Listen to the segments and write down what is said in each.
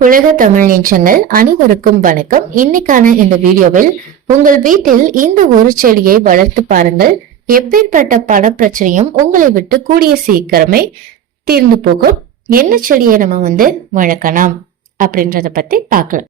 உலக தமிழ் நெஞ்சங்கள் அனைவருக்கும் வணக்கம். இன்னைக்கான இந்த வீடியோவில் உங்கள் வீட்டில் இந்த ஒரு செடியை வளர்த்து பாருங்கள். எப்பேற்பட்ட பண பிரச்சனையும் உங்களை விட்டு கூடிய சீக்கிரமே தீர்ந்து போகும். என்ன செடியை நம்ம வந்து வளர்க்கலாம் அப்படின்றத பத்தி பார்க்கலாம்.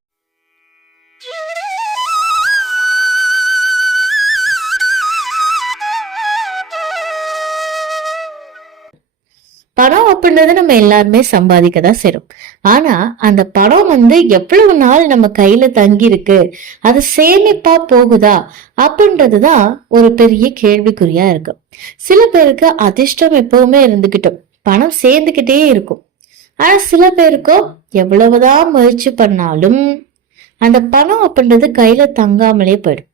அப்படின்றது நம்ம எல்லாருமே சம்பாதிக்க தான் செய்றோம். ஆனா அந்த பணம் வந்து எவ்வளவு நாள் நம்ம கையில தங்கி இருக்கு அது சேமிப்பா போகுதா அப்படின்றதுதான் ஒரு பெரிய கேள்விக்குறியா இருக்கு. சில பேருக்கு அதிர்ஷ்டம் எப்பவுமே இருந்துகிட்டும் பணம் சேர்ந்துகிட்டே இருக்கும். ஆனா சில பேருக்கோ எவ்வளவுதான் முயற்சி பண்ணாலும் அந்த பணம் அப்படின்றது கையில தங்காமலே போயிடும்.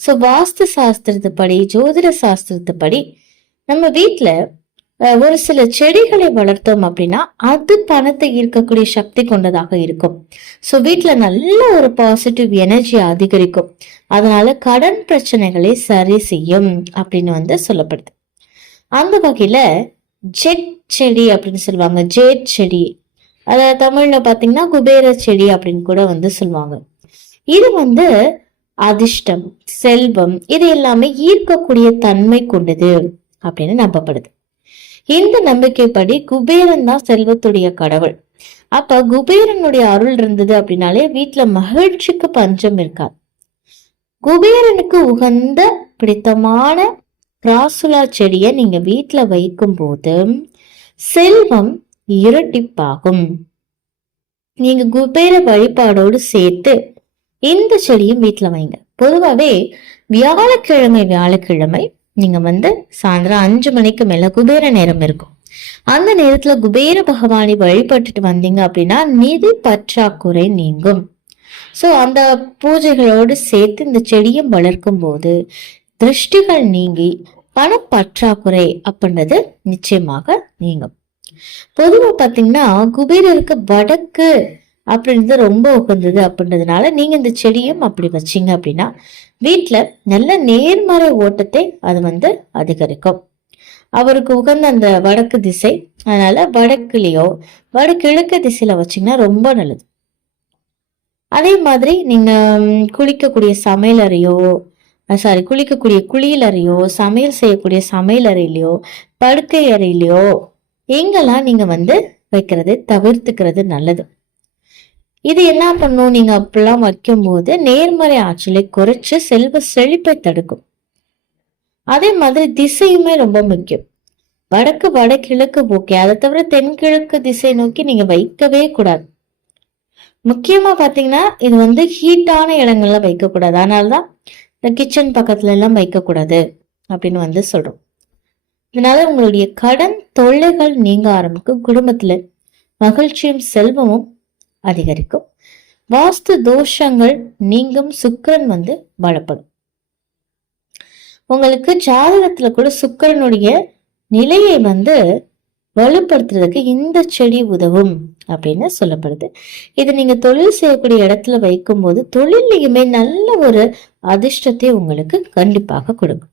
ஸோ வாஸ்து சாஸ்திரத்துப்படி ஜோதிட சாஸ்திரத்துப்படி நம்ம வீட்டில் ஒரு சில செடிகளை வளர்த்தோம் அப்படின்னா அது பணத்தை ஈர்க்கக்கூடிய சக்தி கொண்டதாக இருக்கும். ஸோ வீட்டில் நல்ல ஒரு பாசிட்டிவ் எனர்ஜி அதிகரிக்கும். அதனால கடன் பிரச்சனைகளை சரி செய்யும் அப்படின்னு வந்து சொல்லப்படுது. அந்த வகையில ஜெட் செடி அப்படின்னு சொல்லுவாங்க. ஜேட் செடி. அதை தமிழ்ல பார்த்தீங்கன்னா குபேர செடி அப்படின்னு கூட வந்து சொல்லுவாங்க. இது வந்து அதிர்ஷ்டம் செல்வம் இது எல்லாமே ஈர்க்கக்கூடிய தன்மை கொண்டது அப்படின்னு நம்பப்படுது. இந்த நம்பிக்கைப்படி குபேரன் தான் செல்வத்துடைய கடவுள். அப்ப குபேரனுடைய அருள் இருந்தது அப்படின்னாலே வீட்டுல மகிழ்ச்சிக்கு பஞ்சம் இருக்காது. குபேரனுக்கு உகந்த பிடித்தமான கிராசுலா செடியை நீங்க வீட்டுல வைக்கும் போது செல்வம் இரட்டிப்பாகும். நீங்க குபேர வழிபாடோடு சேர்த்து இந்த செடியும் வீட்டுல வைங்க. பொதுவாகவே வியாழக்கிழமை வியாழக்கிழமை நீங்க வந்து சாயந்தரம் அஞ்சு மணிக்கு மேல குபேர நேரம் இருக்கும். அந்த நேரத்துல குபேர பகவானை வழிபட்டுட்டு வந்தீங்க அப்படின்னா நிதி பற்றாக்குறை நீங்கும். சோ அந்த பூஜைகளோடு சேர்த்து இந்த செடியும் வளர்க்கும் போது திருஷ்டிகள் நீங்கி பணப்பற்றாக்குறை அப்படின்றது நிச்சயமாக நீங்கும். பொதுவா பார்த்தீங்கன்னா குபேரருக்கு வடக்கு அப்படின்றது ரொம்ப உகந்தது அப்படின்றதுனால நீங்க இந்த செடியும் அப்படி வச்சீங்க அப்படின்னா வீட்டில் நல்ல நேர்மறை ஓட்டத்தை அது வந்து அதிகரிக்கும். அவருக்கு உகந்த அந்த வடக்கு திசை அதனால வடக்குலேயோ வடகிழக்கு திசையில வச்சீங்கன்னா ரொம்ப நல்லது. அதே மாதிரி நீங்க குளிக்கக்கூடிய சமையல் அறையோ சாரி குளிக்கக்கூடிய குளியலறையோ சமையல் செய்யக்கூடிய சமையல் அறையிலையோ படுக்கை அறையிலையோ எங்கெல்லாம் நீங்க வந்து வைக்கிறது தவிர்த்துக்கிறது நல்லது. இது என்ன பண்ணும்? நீங்க அப்படிலாம் வைக்கும்போது நேர்மறை ஆற்றலை குறைச்சு செல்வ செழிப்பை தடுக்கும். அதே மாதிரி திசையுமே ரொம்ப முக்கியம். வடக்கு வடகிழக்கு ஓகே அதை தவிர தென்கிழக்கு திசை நோக்கி நீங்க வைக்கவே கூடாது. முக்கியமா பாத்தீங்கன்னா இது வந்து ஹீட்டான இடங்கள்ல வைக்கக்கூடாது. அதனாலதான் இந்த கிச்சன் பக்கத்துல எல்லாம் வைக்கக்கூடாது அப்படின்னு வந்து சொல்றோம். இதனால உங்களுடைய கடன் தொல்லைகள் நீங்க ஆரம்பிக்கும். குடும்பத்துல மகிழ்ச்சியும் செல்வமும் அதிகரிக்கும். வாஸ்து தோஷங்கள் நீங்கும் சுக்கிரன் வந்து பலப்படும். உங்களுக்கு ஜாதகத்துல கூட சுக்கிரனுடைய நிலையை வந்து வலுப்படுத்துறதுக்கு இந்த செடி உதவும் அப்படின்னு சொல்லப்படுது. இது நீங்க தொழில் செய்யக்கூடிய இடத்துல வைக்கும்போது தொழிலையுமே நல்ல ஒரு அதிர்ஷ்டத்தை உங்களுக்கு கண்டிப்பாக கொடுக்கும்.